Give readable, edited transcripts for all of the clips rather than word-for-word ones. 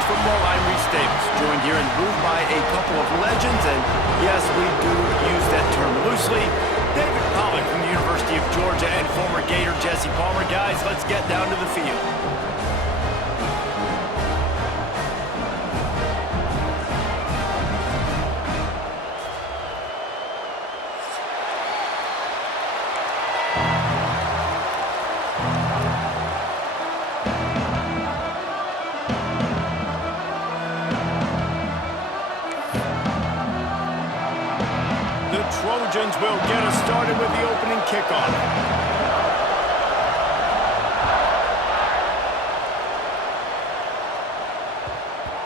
college football, I'm Reese Davis, joined here in the booth by a couple of legends, and yes, we do use that term loosely. David Pollock from the University of Georgia and former Gator Jesse Palmer. Guys, let's get down to the field. Trojans will get us started with the opening kickoff.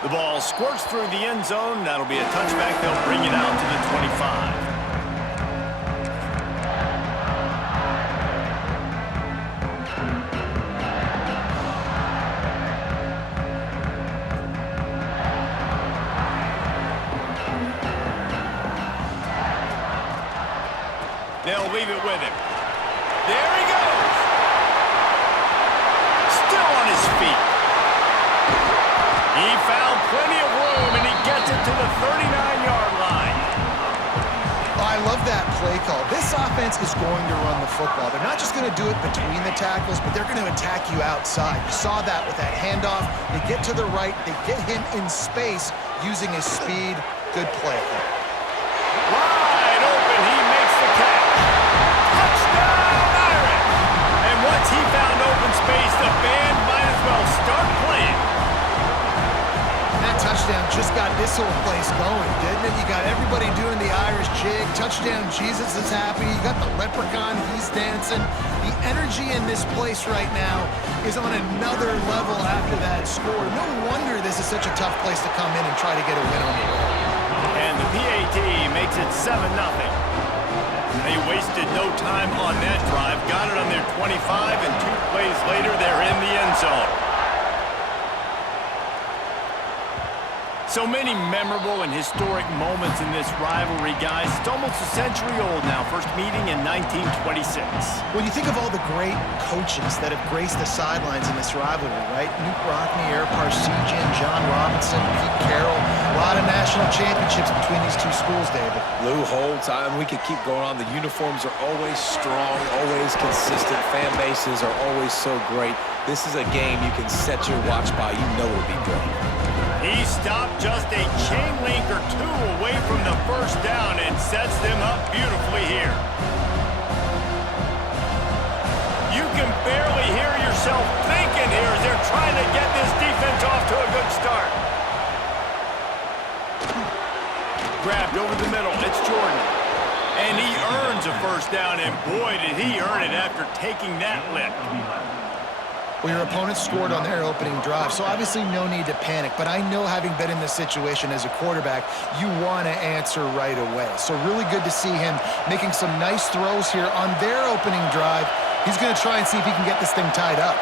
The ball squirts through the end zone. That'll be a touchback. They'll bring it out to the 25. They'll leave it with him. There he goes. Still on his feet. He found plenty of room, and he gets it to the 39-yard line. I love that play call. This offense is going to run the football. They're not just going to do it between the tackles, but they're going to attack you outside. You saw that with that handoff. They get to the right. They get him in space using his speed. Good play. Wide open. He makes the catch. Touchdown, Irish! And once he found open space, the band might as well start playing. That touchdown just got this whole place going, didn't it? You got everybody doing the Irish jig. Touchdown, Jesus is happy. You got the leprechaun, he's dancing. The energy in this place right now is on another level after that score. No wonder this is such a tough place to come in and try to get a win on the road. And the PAT makes it 7-0. They wasted no time on that drive. Got it on their 25, and 2 plays later, they're in the end zone. So many memorable and historic moments in this rivalry, guys. It's almost a century old now. First meeting in 1926. When you think of all the great coaches that have graced the sidelines in this rivalry, right? Nuke Rockne, Air Parsegian, John Robinson, Pete Carroll. A lot of national championships between these two schools, David. Lou Holtz, we could keep going on. The uniforms are always strong, always consistent. Fan bases are always so great. This is a game you can set your watch by. You know it'll be great. He stopped just a chain link or 2 away from the first down and sets them up beautifully here. You can barely hear yourself thinking here as they're trying to get this defense off to a good start. Grabbed over the middle. It's Jordan. And he earns a first down, and boy, did he earn it after taking that lick. Well, your opponent scored on their opening drive, so obviously no need to panic. But I know, having been in this situation as a quarterback, you want to answer right away. So really good to see him making some nice throws here on their opening drive. He's going to try and see if he can get this thing tied up.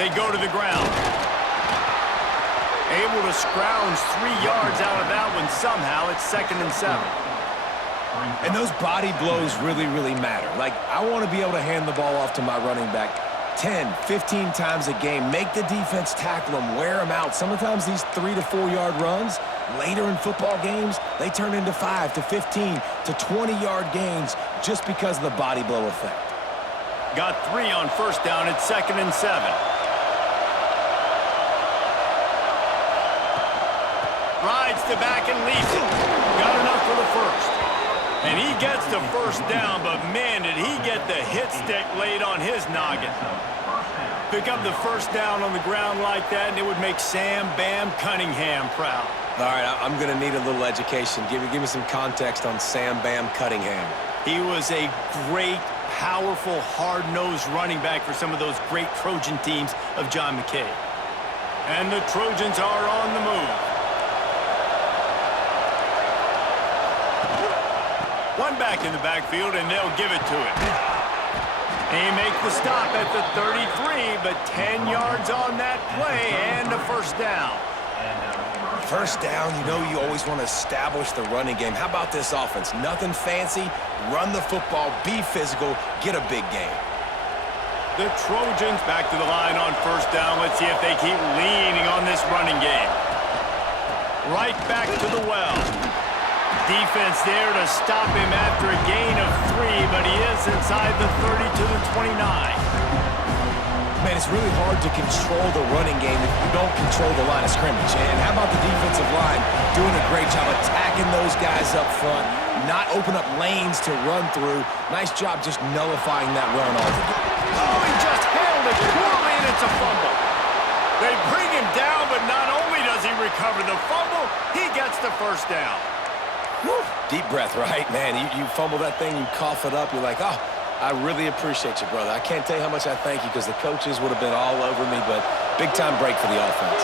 They go to the ground. Able to scrounge 3 yards out of that one somehow. It's 2nd and 7. And those body blows really, really matter. Like, I want to be able to hand the ball off to my running back 10, 15 times a game. Make the defense tackle them, wear them out. Sometimes these 3 to 4 yard runs, later in football games, they turn into 5 to 15 to 20-yard gains just because of the body blow effect. Got 3 on first down. It's 2nd and 7. Rides to back and leaves it. Got enough for the first. And he gets the first down, but man, did he get the hit stick laid on his noggin. Pick up the first down on the ground like that, and it would make Sam Bam Cunningham proud. All right, I'm going to need a little education. Give me some context on Sam Bam Cunningham. He was a great, powerful, hard-nosed running back for some of those great Trojan teams of John McKay. And the Trojans are on the move. One back in the backfield, and they'll give it to him. He makes the stop at the 33, but 10 yards on that play and a first down. First down, you know you always want to establish the running game. How about this offense? Nothing fancy. Run the football, be physical, get a big game. The Trojans back to the line on first down. Let's see if they keep leaning on this running game. Right back to the well. Defense there to stop him after a gain of 3, but he is inside the 30 to the 29. Man, it's really hard to control the running game if you don't control the line of scrimmage. And how about the defensive line doing a great job attacking those guys up front, not open up lanes to run through. Nice job just nullifying that run altogether. Oh, he just handled it poorly, and it's a fumble. They bring him down, but not only does he recover the fumble, he gets the first down. Whew. Deep breath, right, man? You fumble that thing, you cough it up, you're like, oh, I really appreciate you, brother. I can't tell you how much I thank you because the coaches would have been all over me, but big-time break for the offense.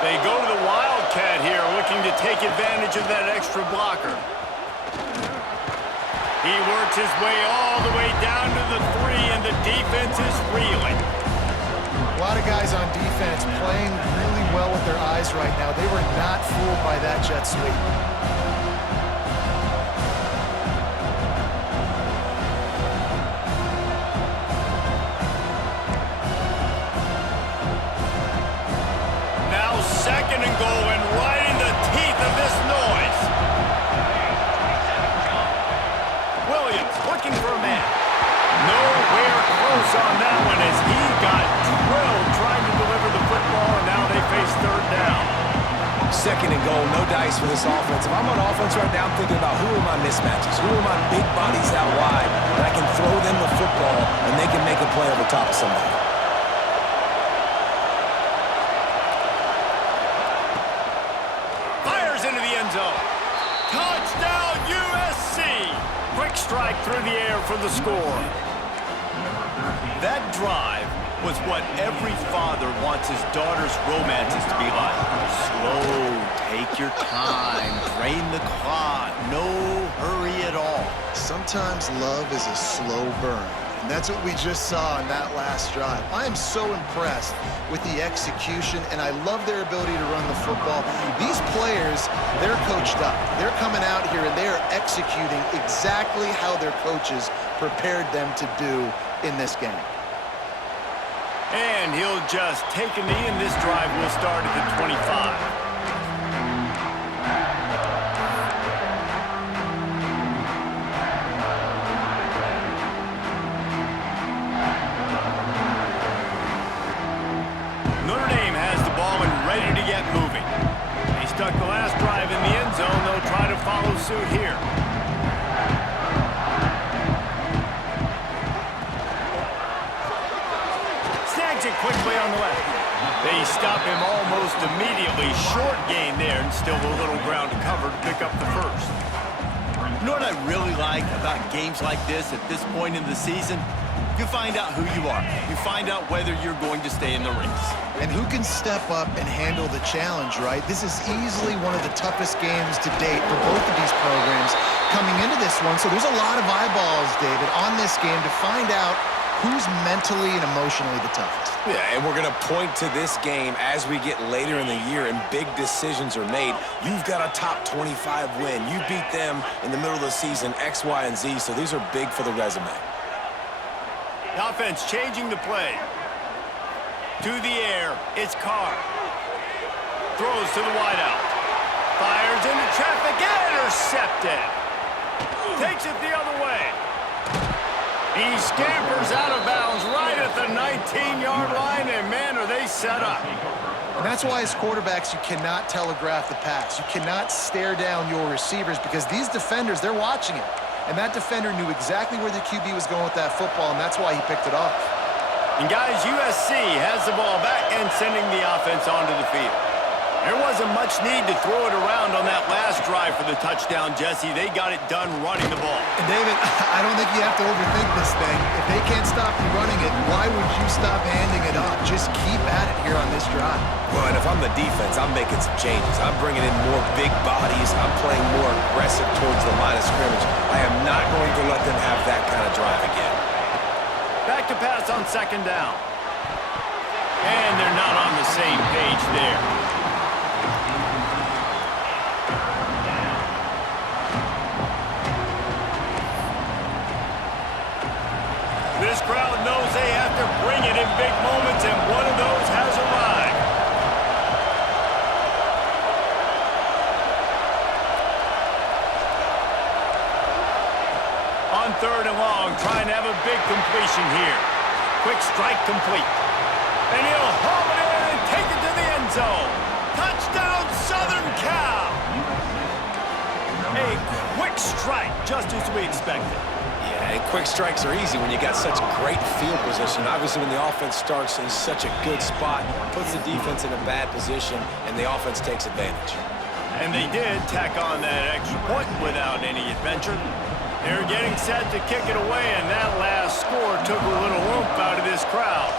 They go to the Wildcat here, looking to take advantage of that extra blocker. He works his way all the way down to the 3, and the defense is reeling. A lot of guys on defense playing really well with their eyes right now. They were not fooled by that jet sweep. Second and goal, and right in the teeth of this noise. Williams looking for a man. Nowhere close on that one as he got drilled trying to deliver the football, and now they face third down. Second and goal, no dice for this offense. If I'm on offense right now, I'm thinking about who are my mismatches, who are my big bodies out wide, and I can throw them the football, and they can make a play over top of somebody. Touchdown, USC! Quick strike through the air for the score. That drive was what every father wants his daughter's romances to be like. Slow, take your time, drain the clock, no hurry at all. Sometimes love is a slow burn. And that's what we just saw in that last drive. I am so impressed with the execution, and I love their ability to run the football. These players, they're coached up. They're coming out here, and they're executing exactly how their coaches prepared them to do in this game. And he'll just take a knee, and this drive will start at the 25. NotreDame has the ball and ready to get moving. They stuck the last drive in the end zone. They'll try to follow suit here. Snags it quickly on the left. They stop him almost immediately. Short gain there, and still a little ground to cover to pick up the first. You know what I really like about games like this at this point in the season? You find out who you are. You find out whether you're going to stay in the race. And who can step up and handle the challenge, right? This is easily one of the toughest games to date for both of these programs coming into this one. So there's a lot of eyeballs, David, on this game to find out who's mentally and emotionally the toughest. Yeah, and we're going to point to this game as we get later in the year and big decisions are made. You've got a top 25 win. You beat them in the middle of the season, X, Y, and Z, so these are big for the resume. The offense changing the play. To the air, it's Carr. Throws to the wideout. Fires into traffic, intercepted. Takes it the other way. He scampers out of bounds right at the 19-yard line, and man, are they set up. And that's why as quarterbacks, you cannot telegraph the pass. You cannot stare down your receivers because these defenders, they're watching it. And that defender knew exactly where the QB was going with that football, and that's why he picked it off. And guys, USC has the ball back and sending the offense onto the field. There wasn't much need to throw it around on that last drive for the touchdown, Jesse. They got it done running the ball. And David, I don't think you have to overthink this thing. If they can't stop you running it, why would you stop handing it off? Just keep at it here on this drive. Well, and if I'm the defense, I'm making some changes. I'm bringing in more big bodies. I'm playing more aggressive towards the line of scrimmage. I am not going to let them have that kind of drive again. Back to pass on second down. And they're not on the same page there. This crowd knows they have to big moments, and one of those has arrived. On 3rd and long, trying to have a big completion here. Quick strike complete. And he'll haul it in and take it to the end zone. Touchdown, Southern Cal! A quick strike, just as we expected. Yeah, and quick strikes are easy when you got such great field position. Obviously, when the offense starts in such a good spot, puts the defense in a bad position, and the offense takes advantage. And they did tack on that extra point without any adventure. They're getting set to kick it away, and that last score took a little oomph out of this crowd.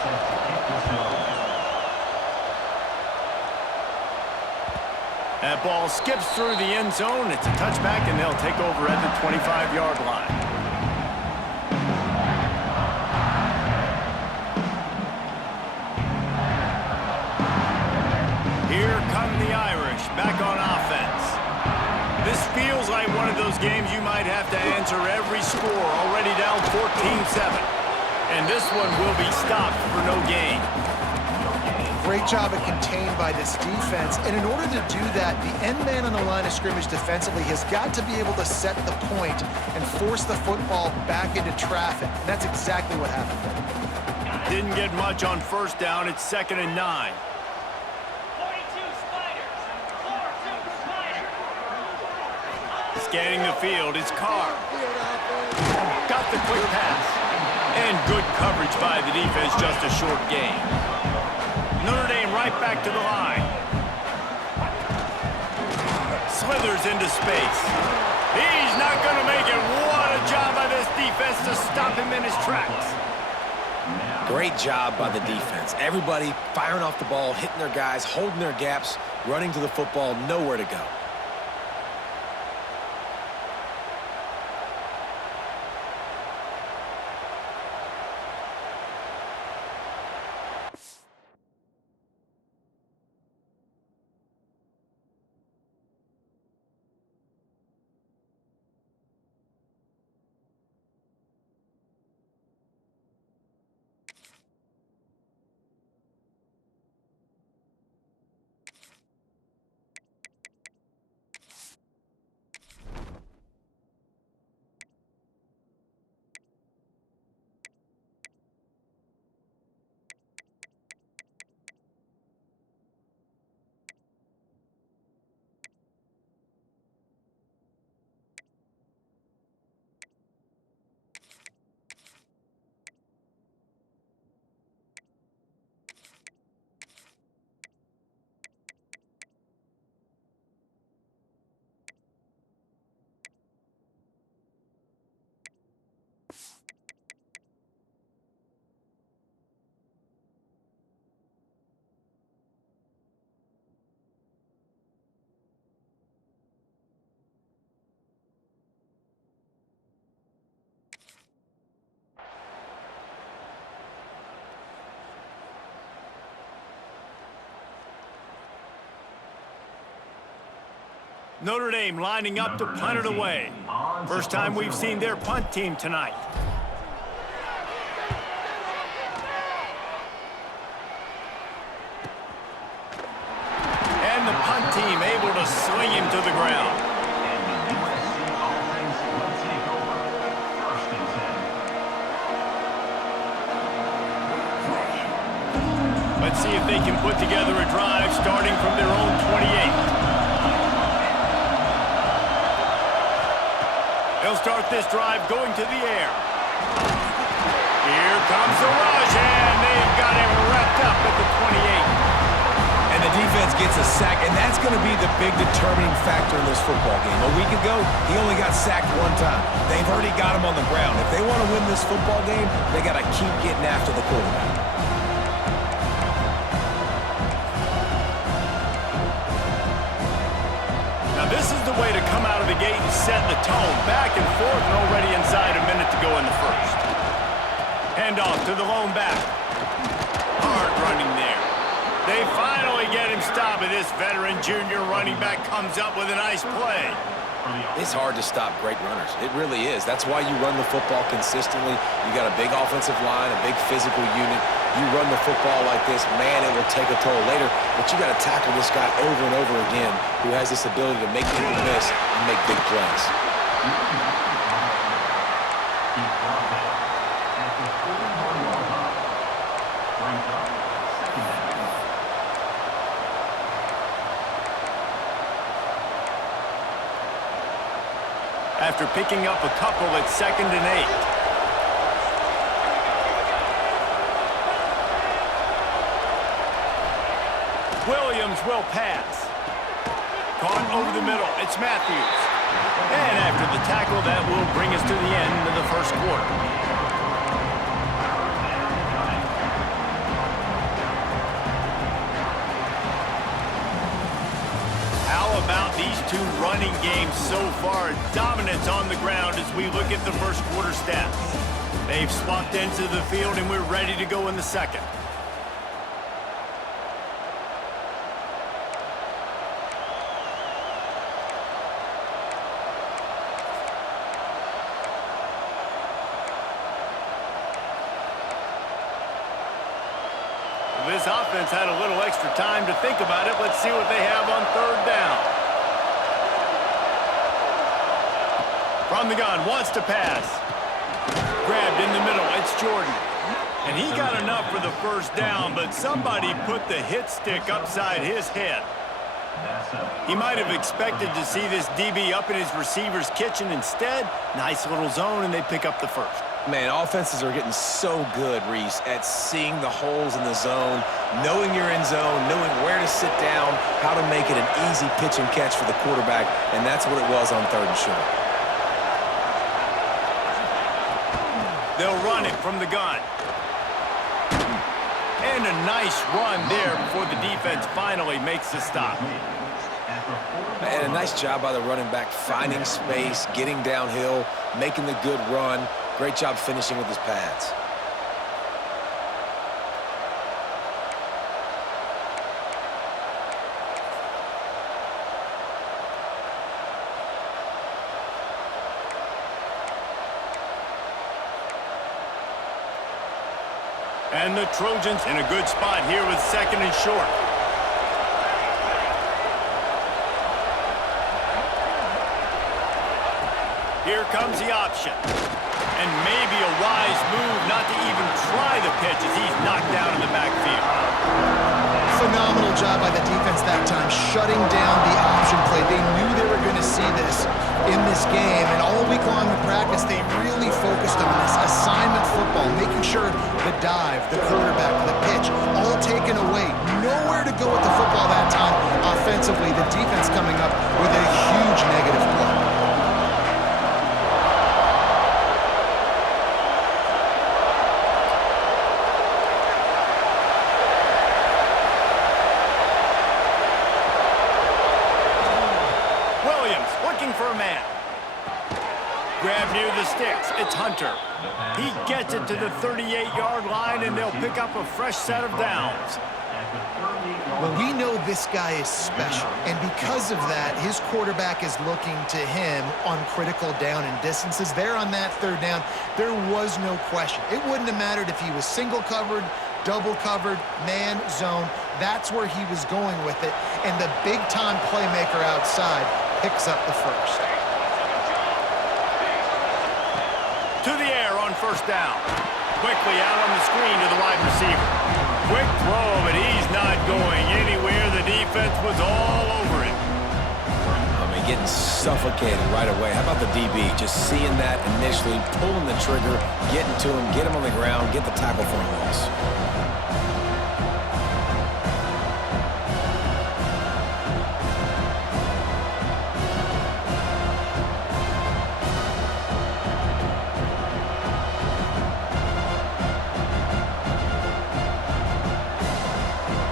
That ball skips through the end zone. It's a touchback, and they'll take over at the 25-yard line. Here come the Irish, back on offense. This feels like one of those games you might have to answer every score, already down 14-7. And this one will be stopped for no gain. Great job at contained by this defense. And in order to do that, the end man on the line of scrimmage defensively has got to be able to set the point and force the football back into traffic. And that's exactly what happened there. Didn't get much on 1st down. It's 2nd and 9. Scanning the field, it's Carr. Got the quick pass. And good coverage by the defense, just a short gain. Notre Dame right back to the line. Slithers into space. He's not going to make it. What a job by this defense to stop him in his tracks. Great job by the defense. Everybody firing off the ball, hitting their guys, holding their gaps, running to the football, nowhere to go. Notre Dame lining up to punt it away. First time we've seen their punt team tonight. And the punt team able to swing him to the ground. Let's see if they can put together a drive starting from their own 28. They'll start this drive going to the air. Here comes the rush, and they've got him wrapped up at the 28. And the defense gets a sack, and that's going to be the big determining factor in this football game. A week ago, he only got sacked one time. They've already got him on the ground. If they want to win this football game, they got to keep getting after the quarterback. This is the way to come out of the gate and set the tone. Back and forth and already inside a minute to go in the first. Hand off to the lone back. Hard running there. They finally get him stopped, and this veteran junior running back comes up with a nice play. It's hard to stop great runners. It really is. That's why you run the football consistently. You got a big offensive line, a big physical unit. You run the football like this, man, it will take a toll later. But you got to tackle this guy over and over again who has this ability to make people miss and make big plays. After picking up a couple at 2nd and 8. Williams will pass. Caught over the middle. It's Matthews. And after the tackle, that will bring us to the end of the first quarter. About these two running games so far. Dominance on the ground as we look at the first quarter stats. They've swapped into the field and we're ready to go in the second. This offense had a little extra time to think about it. Let's see what they have on 3rd down. From the gun, wants to pass. Grabbed in the middle, it's Jordan. And he got enough for the first down, but somebody put the hit stick upside his head. He might have expected to see this DB up in his receiver's kitchen. Instead, nice little zone, and they pick up the first. Man, offenses are getting so good, Reese, at seeing the holes in the zone, knowing you're in zone, knowing where to sit down, how to make it an easy pitch and catch for the quarterback, and that's what it was on 3rd and short. They'll run it from the gun. And a nice run there before the defense finally makes the stop. And a nice job by the running back, finding space, getting downhill, making the good run. Great job finishing with his pads. And the Trojans in a good spot here with 2nd and short. Here comes the option. And maybe a wise move not to even try the pitch as he's knocked down in the backfield. Phenomenal job by the defense that time, shutting down the option play. They knew they were going to see this in this game, and all week long in practice, they really focused on this assignment football, making sure the dive, the quarterback, the pitch, all taken away. Nowhere to go with the football that time offensively. The defense coming up with a huge negative play. For a man. Grab near the sticks. It's Hunter. He gets it to the 38-yard line, and they'll pick up a fresh set of downs. Well, we know this guy is special, and because of that, his quarterback is looking to him on critical down and distances. There on that 3rd down, there was no question. It wouldn't have mattered if he was single covered, double covered, man, zone. That's where he was going with it, and the big-time playmaker outside picks up the first. To the air on 1st down. Quickly out on the screen to the wide receiver. Quick throw, but he's not going anywhere. The defense was all over him. I mean, getting suffocated right away. How about the DB? Just seeing that initially, pulling the trigger, getting to him, get him on the ground, get the tackle for a loss.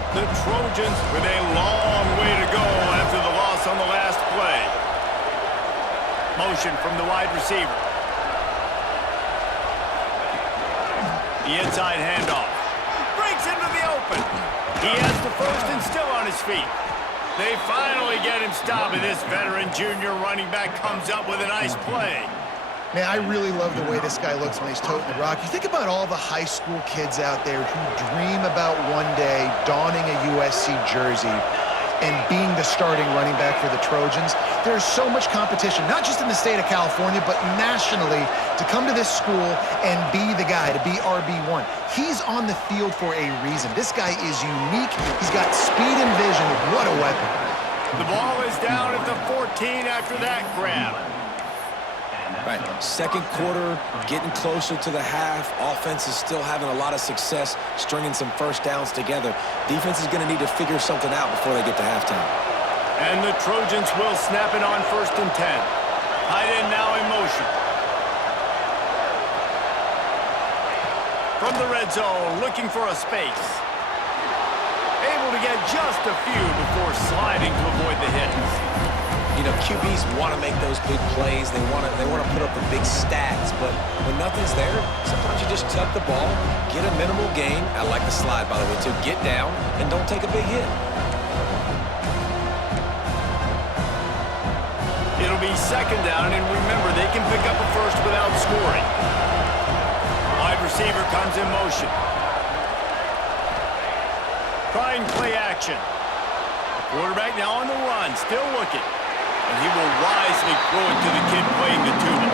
The Trojans with a long way to go after the loss on the last play. Motion from the wide receiver. The inside handoff. Breaks into the open. He has the first and still on his feet. They finally get him stopped, and this veteran junior running back comes up with a nice play. Man, I really love the way this guy looks when he's toting the rock. You think about all the high school kids out there who dream about one day donning a USC jersey and being the starting running back for the Trojans. There's so much competition, not just in the state of California, but nationally, to come to this school and be the guy, to be RB1. He's on the field for a reason. This guy is unique. He's got speed and vision. What a weapon. The ball is down at the 14 after that grab. Right, second quarter, getting closer to the half. Offense is still having a lot of success stringing some first downs together. Defense is going to need to figure something out before they get to halftime. And the Trojans will snap it on 1st and 10. Tight end now in motion. From the red zone, looking for a space. Able to get just a few before sliding to avoid the hits. You know, QBs want to make those big plays. They want to put up the big stats. But when nothing's there, sometimes you just tuck the ball, get a minimal gain. I like the slide, by the way, too. Get down and don't take a big hit. It'll be 2nd down, and remember, they can pick up a first without scoring. Wide receiver comes in motion. Trying play action. Quarterback now on the run, still looking. And he will wisely throw it to the kid playing the tuba.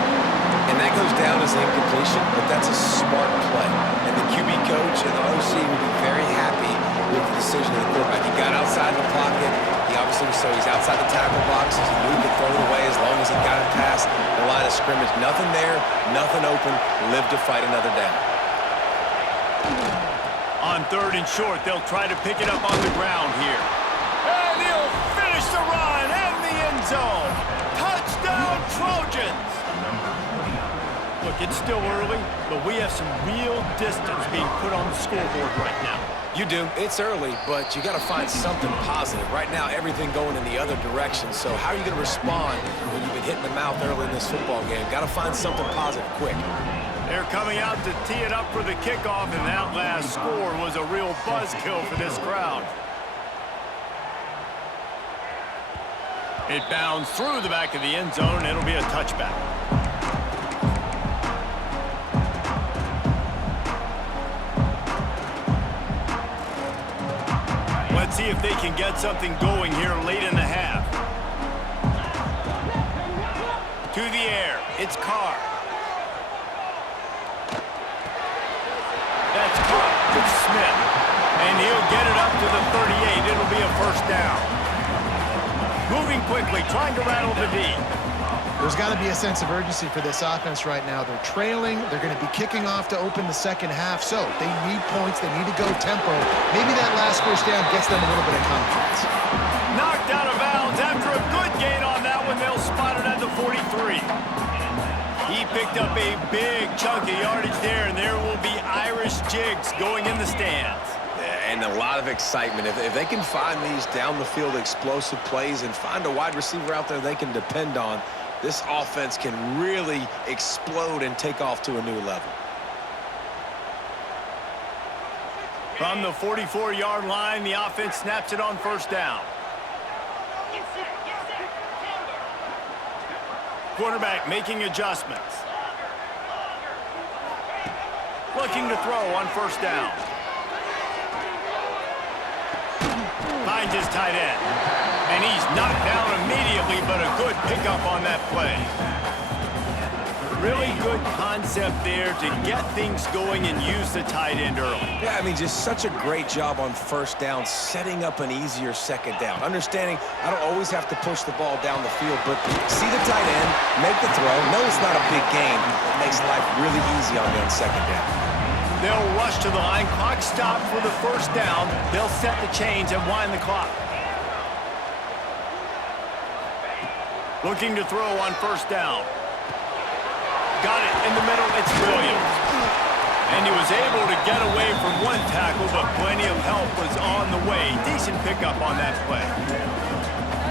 And that goes down as an incompletion, but that's a smart play. And the QB coach and the OC will be very happy with the decision of the quarterback. He got outside the pocket. He obviously so he's outside the tackle box. He knew he could throw it away as long as he got it past the line of scrimmage. Nothing there, nothing open. Live to fight another down. On 3rd and short, they'll try to pick it up on the ground here. And he'll finish the run and the end zone. Touchdown, Trojans! Look, it's still early, but we have some real distance being put on the scoreboard right now. You do. It's early, but you got to find something positive. Right now, everything going in the other direction. So how are you going to respond when you've been hit in the mouth early in this football game? Got to find something positive quick. They're coming out to tee it up for the kickoff, and that last score was a real buzzkill for this crowd. It bounds through the back of the end zone, and it'll be a touchback. Let's see if they can get something going here late in the half. To the air, it's Carr. That's caught with Smith. And he'll get it up to the 38. It'll be a first down. Moving quickly, trying to rattle the D. There's got to be a sense of urgency for this offense right now. They're trailing. They're going to be kicking off to open the second half. So they need points. They need to go tempo. Maybe that last first down gets them a little bit of confidence. Knocked out of bounds after a good gain on that one. They'll spot it at the 43. He picked up a big chunk of yardage there, and there will be Irish jigs going in the stands. And a lot of excitement. If they can find these down-the-field explosive plays and find a wide receiver out there they can depend on, this offense can really explode and take off to a new level. From the 44-yard line, the offense snaps it on first down. Quarterback making adjustments. Looking to throw on first down. Finds his tight end. And he's knocked down immediately, but a good pickup on that play. Really good concept there to get things going and use the tight end early. Yeah, I mean, just such a great job on first down, setting up an easier second down. Understanding I don't always have to push the ball down the field, but see the tight end, make the throw. No, it's not a big gain. It makes life really easy on me on second down. They'll rush to the line. Clock stop for the first down. They'll set the chains and wind the clock. Looking to throw on first down. Got it in the middle. It's Williams. And he was able to get away from one tackle, but plenty of help was on the way. Decent pickup on that play.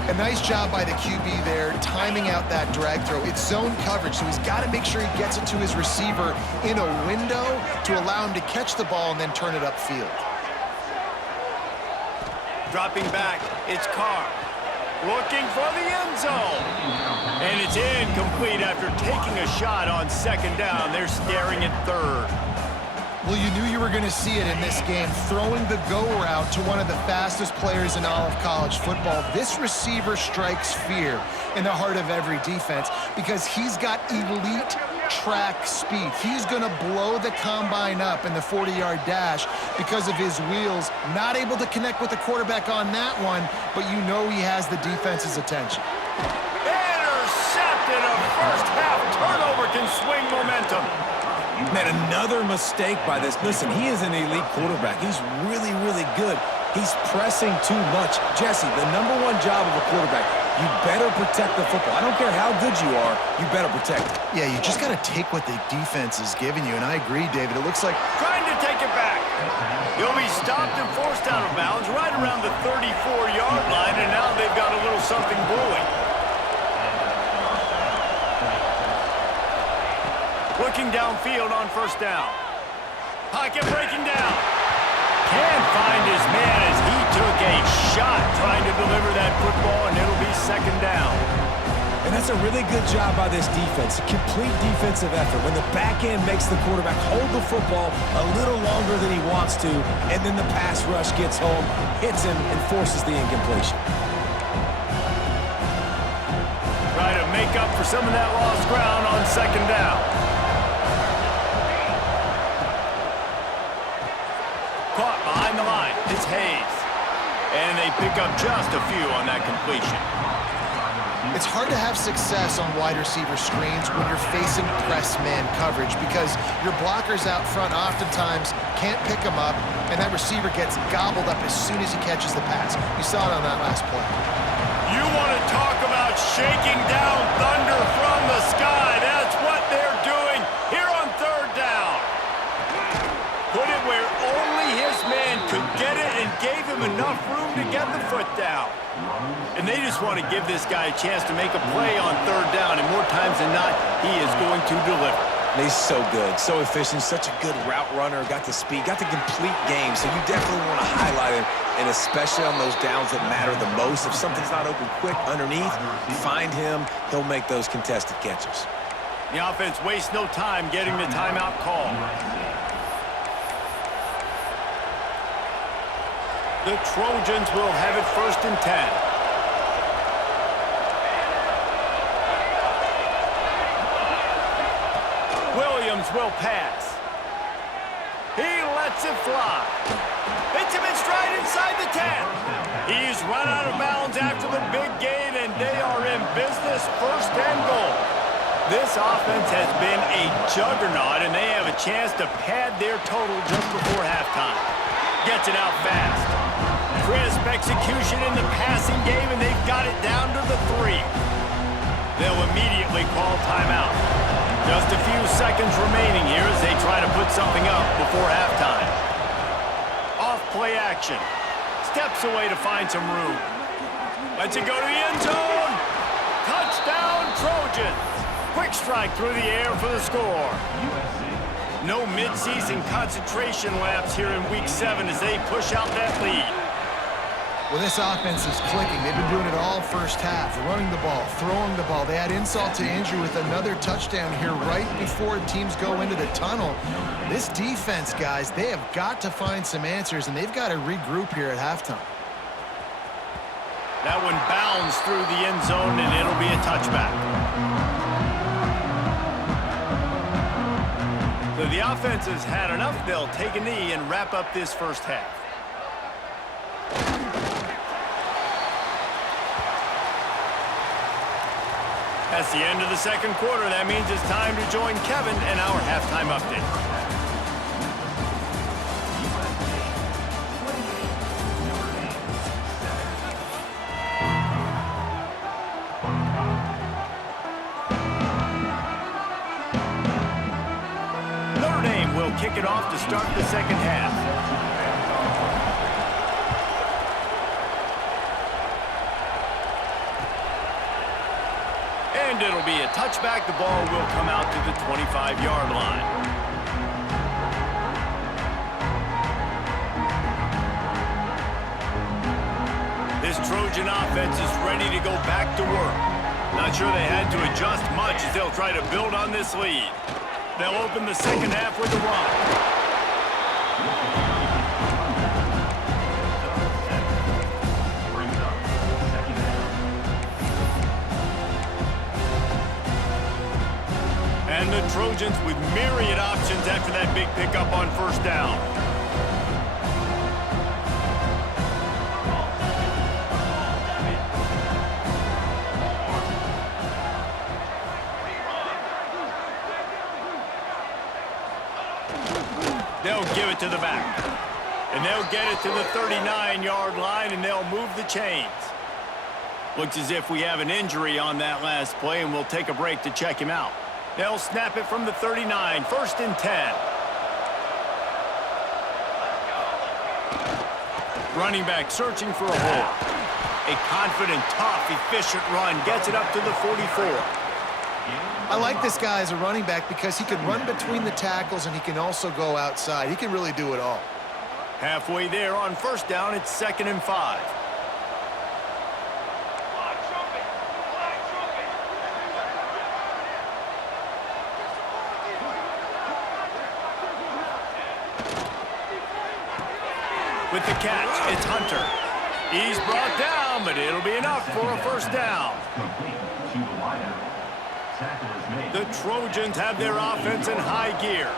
A nice job by the QB there, timing out that drag throw. It's zone coverage, so he's got to make sure he gets it to his receiver in a window to allow him to catch the ball and then turn it upfield. Dropping back, it's Carr. looking for the end zone. And it's incomplete after taking a shot on second down. They're staring at third. Well, you knew you were going to see it in this game, throwing the go route to one of the fastest players in all of college football. This receiver strikes fear in the heart of every defense because he's got elite track speed. He's going to blow the combine up in the 40-yard dash because of his wheels. Not able to connect with the quarterback on that one, but you know he has the defense's attention. Intercepted. A first-half turnover can swing momentum. Man, another mistake by this. Listen, he is an elite quarterback. He's really, really good. He's pressing too much. Jesse, the number one job of a quarterback, you better protect the football. I don't care how good you are, you better protect it. Yeah, you just got to take what the defense is giving you, and I agree, David. It looks like... Trying to take it back. He'll be stopped and forced out of bounds right around the 34-yard line, and now they've got a little something brewing. Looking downfield on first down. Pocket breaking down. Can't find his man as he took a shot trying to deliver that football, and it'll be second down. And that's a really good job by this defense. Complete defensive effort. When the back end makes the quarterback hold the football a little longer than he wants to, and then the pass rush gets home, hits him, and forces the incompletion. Try to make up for some of that lost ground on second down. Caught behind the line. It's Hayes. And they pick up just a few on that completion. It's hard to have success on wide receiver screens when you're facing press man coverage because your blockers out front oftentimes can't pick them up, and that receiver gets gobbled up as soon as he catches the pass. You saw it on that last play. You want to talk about shaking down thunder from the sky. That's what they're doing here on third down. Put it where only his man could get it and gave him enough room to get the foot down. And they just want to give this guy a chance to make a play on third down, and more times than not, he is going to deliver. He's so good, so efficient, such a good route runner, got the speed, got the complete game, so you definitely want to highlight him, and especially on those downs that matter the most. If something's not open quick underneath, find him, he'll make those contested catches. The offense wastes no time getting the timeout call. The Trojans will have it 1st and 10. Williams will pass. He lets it fly. Hits him in stride inside the 10. He's run out of bounds after the big gain, and they are in business, 1st and goal. This offense has been a juggernaut, and they have a chance to pad their total just before halftime. Gets it out fast. Crisp execution in the passing game, and they've got it down to the 3. They'll immediately call timeout. Just a few seconds remaining here as they try to put something up before halftime. Off play action. Steps away to find some room. Lets it go to the end zone. Touchdown, Trojans. Quick strike through the air for the score. No midseason concentration lapse here in Week 7 as they push out that lead. Well, this offense is clicking. They've been doing it all first half, running the ball, throwing the ball. They had insult to injury with another touchdown here right before teams go into the tunnel. This defense, guys, they have got to find some answers, and they've got to regroup here at halftime. That one bounds through the end zone, and it'll be a touchback. So the offense has had enough. They'll take a knee and wrap up this first half. That's the end of the second quarter. That means it's time to join Kevin in our halftime update. NotreDame will kick it off to start the second half. And it'll be a touchback. The ball will come out to the 25-yard line. This Trojan offense is ready to go back to work. Not sure they had to adjust much as they'll try to build on this lead. They'll open the second half with a run. And the Trojans with myriad options after that big pickup on first down. They'll give it to the back. And they'll get it to the 39-yard line, and they'll move the chains. Looks as if we have an injury on that last play, and we'll take a break to check him out. They'll snap it from the 39, 1st and 10. Running back searching for a hole. A confident, tough, efficient run gets it up to the 44. I like this guy as a running back because he can run between the tackles and he can also go outside. He can really do it all. Halfway there on first down, it's 2nd and 5. With the catch, it's Hunter. He's brought down, but it'll be enough for a first down. The Trojans have their offense in high gear.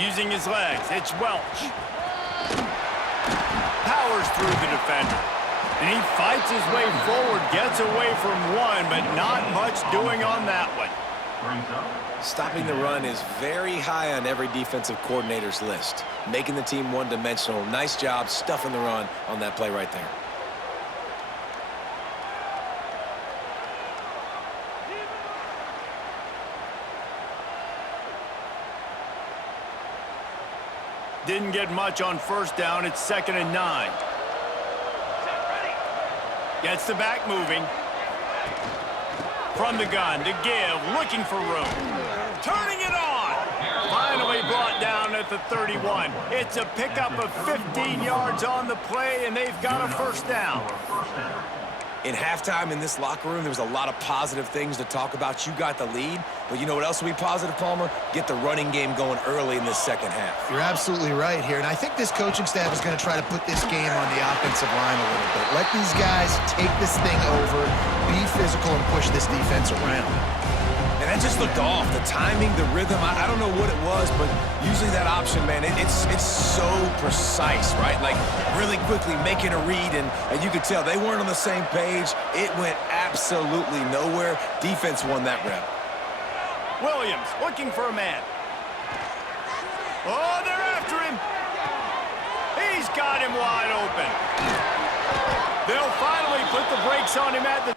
Using his legs, it's Welch. Powers through the defender. And he fights his way forward, gets away from one, but not much doing on that one. Stopping the run is very high on every defensive coordinator's list. Making the team one-dimensional. Nice job stuffing the run on that play right there. Didn't get much on first down. It's 2nd and 9. Gets the back moving. From the gun to give, looking for room. Turning it on. Finally brought down at the 31. It's a pickup of 15 yards on the play, and they've got a first down. In halftime in this locker room, there was a lot of positive things to talk about. You got the lead, but you know what else will be positive, Palmer? Get the running game going early in this second half. You're absolutely right here, and I think this coaching staff is going to try to put this game on the offensive line a little bit. Let these guys take this thing over, be physical, and push this defense around. And that just looked off. The timing, the rhythm, I don't know what it was, but usually that option, man, it's so precise, right? Like really quickly making a read, and you could tell they weren't on the same page. It went absolutely nowhere. Defense won that rep. Williams looking for a man. Oh, they're after him. He's got him wide open. They'll finally put the brakes on him at the...